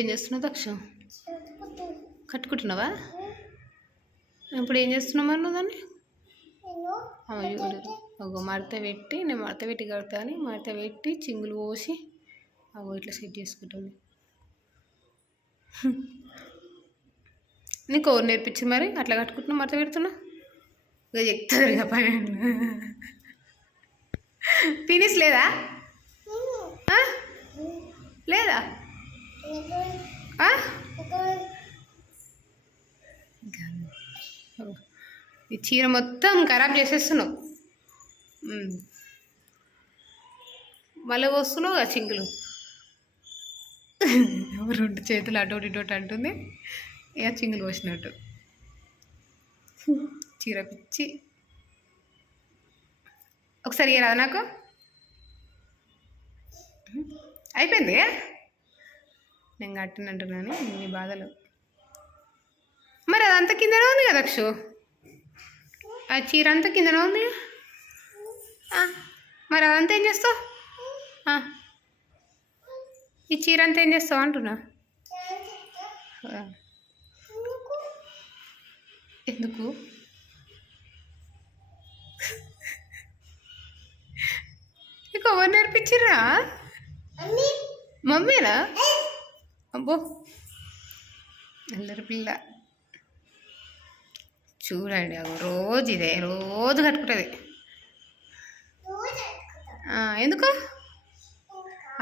ఏం చేస్తున్నావు దక్ష? కట్టుకుంటున్నావా? ఇప్పుడు ఏం చేస్తున్నావు మరి నువ్వు దాన్ని? అగో మడత పెట్టి, నేను మడత పెట్టి కడతా అని మడత పెట్టి చింగులు పోసి అగో ఇట్లా సెట్ చేసుకుంటుంది. నీకు ఎవరు నేర్పించి మరి అట్లా కట్టుకుంటున్నావు మడత పెడుతున్నా? ఇక చెప్తారు ఇక పైన. ఫినిష్ లేదా? లేదా? ఈ చీర మొత్తం ఖరాబ్ చేసేస్తున్నావు. మళ్ళీ వస్తున్నావు కదా చింగులు. రెండు చేతులు అటు ఇటు అంటుంది ఇక చింగులు పోసినట్టు. చీర పిచ్చి. ఒకసారి రాదు నాకు. అయిపోయింది. నేను కట్టినంటున్నాను నీ బాధలు. మరి అదంతా కిందనే ఉంది కదా అక్షు. ఆ చీర అంతా కిందనే ఉంది. మరి అదంతా ఏం చేస్తావు? ఈ చీర అంతా ఏం చేస్తావు అంటున్నా. ఎందుకు? నీకు ఎవరు నేర్పించిర్రా? మమ్మీనా? అబ్బో అల్లరి పిల్ల. చూడండి అగో రోజు ఇదే, రోజు కట్టుకుంటుంది. ఎందుకు?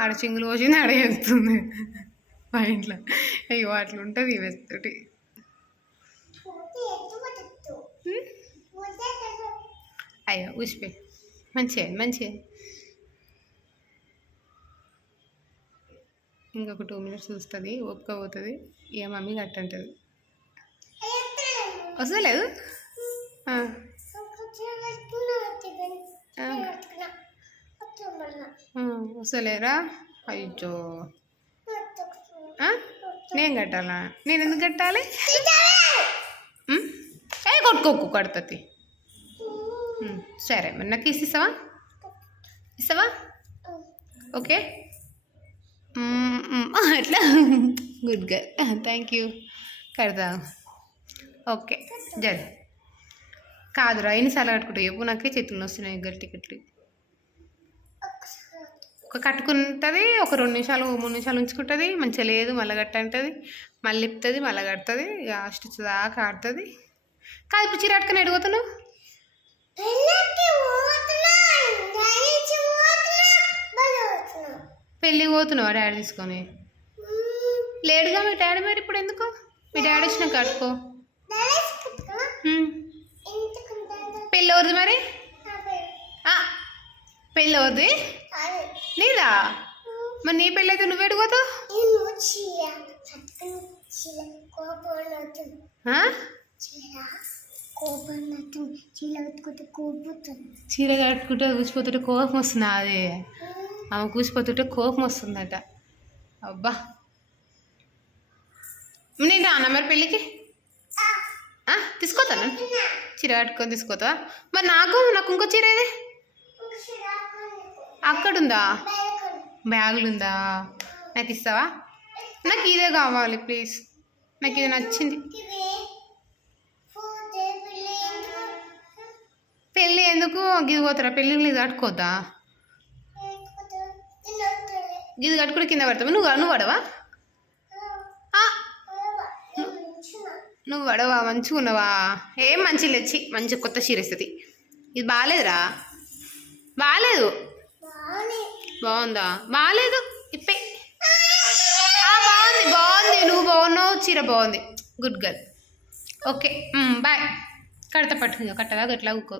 ఆడ చింగులు పోసింది ఆడ వేస్తుంది మా ఇంట్లో. అయ్యో అట్లా ఉంటుంది వేస్తోటి. అయ్యో ఊసిపోయి మంచిగా మంచిగా. ఇంకొక 2 minutes చూస్తుంది, ఓపిక పోతుంది. ఇక మమ్మీ కట్టంటుంది. వస్తలేదు? వస్తలేరా? అయ్యో నేను కట్టాలా? నేను ఎందుకు కట్టాలి? కొట్టుకోకు కడుతుంది. సరే మరి నాకు ఇస్తావా? ఇస్తావా? ఓకే అట్లా. Good girl, thank you. కడతా. ఓకే జరి. కాదురా ఎన్నిసార్లు కట్టుకుంటావు చెప్పు. నాకే చేతులు వస్తున్నాయి గట్టి గట్టి. ఒక కట్టుకుంటుంది, ఒక 2 నిమిషాలు 3 నిమిషాలు ఉంచుకుంటుంది. మంచిగా లేదు మళ్ళీ గట్ట అంటుంది, మళ్ళీ ఇప్పుతుంది, మళ్ళీ కడుతుంది. లాస్ట్ దాకా ఆడుతుంది. కాదు ఇప్పుడు చీర కట్టుకుని ఎడిపోతున్నావు? పెళ్ళికి పోతున్నావా డాడీ తీసుకొని? లేడుగా మీ డాడీ. మరి ఇప్పుడు ఎందుకు? మీ డాడీ వచ్చినా కట్టుకో. పెళ్ళి అవుతుంది మరి. పెళ్ళి అవుతుంది నీదా? మరి నీ పెళ్ళి అయితే నువ్వు ఎడిపోతావు? చీర కట్టుకుంటే కూసిపోతుంటే కోపం వస్తుంది. అదే ఆమె కూసిపోతుంటే కోపం వస్తుందట. అబ్బా నేను రానా మరి పెళ్ళికి? తీసుకోతాను. చీర కట్టుకొని తీసుకోతావా? మరి నాకు ఇంకో చీర ఏది అక్కడుందా? బ్యాగులుందా? నాకు ఇస్తావా? నాకు ఇదే కావాలి ప్లీజ్. నాకు ఇది నచ్చింది. పెళ్ళి ఎందుకు? గిది పోతారా పెళ్ళికి? ఇది కట్టుకోద్దా? గిది కట్టుకుంటే కింద పడతావా? నువ్వు పడవా? నువ్వు పడవా? మంచిగా ఉన్నావా? ఏం మంచి లేచి మంచి కొత్త చీర ఇస్తుంది. ఇది బాగాలేదురా. బాగాలేదు. బాగుందా? బాగాలేదు. ఇప్పే బాగుంది. బాగుంది. నువ్వు బాగున్నావు. చీర బాగుంది. Good girl. Okay boy. కడతా పట్టు. కట్టదా గట్లా కూకో.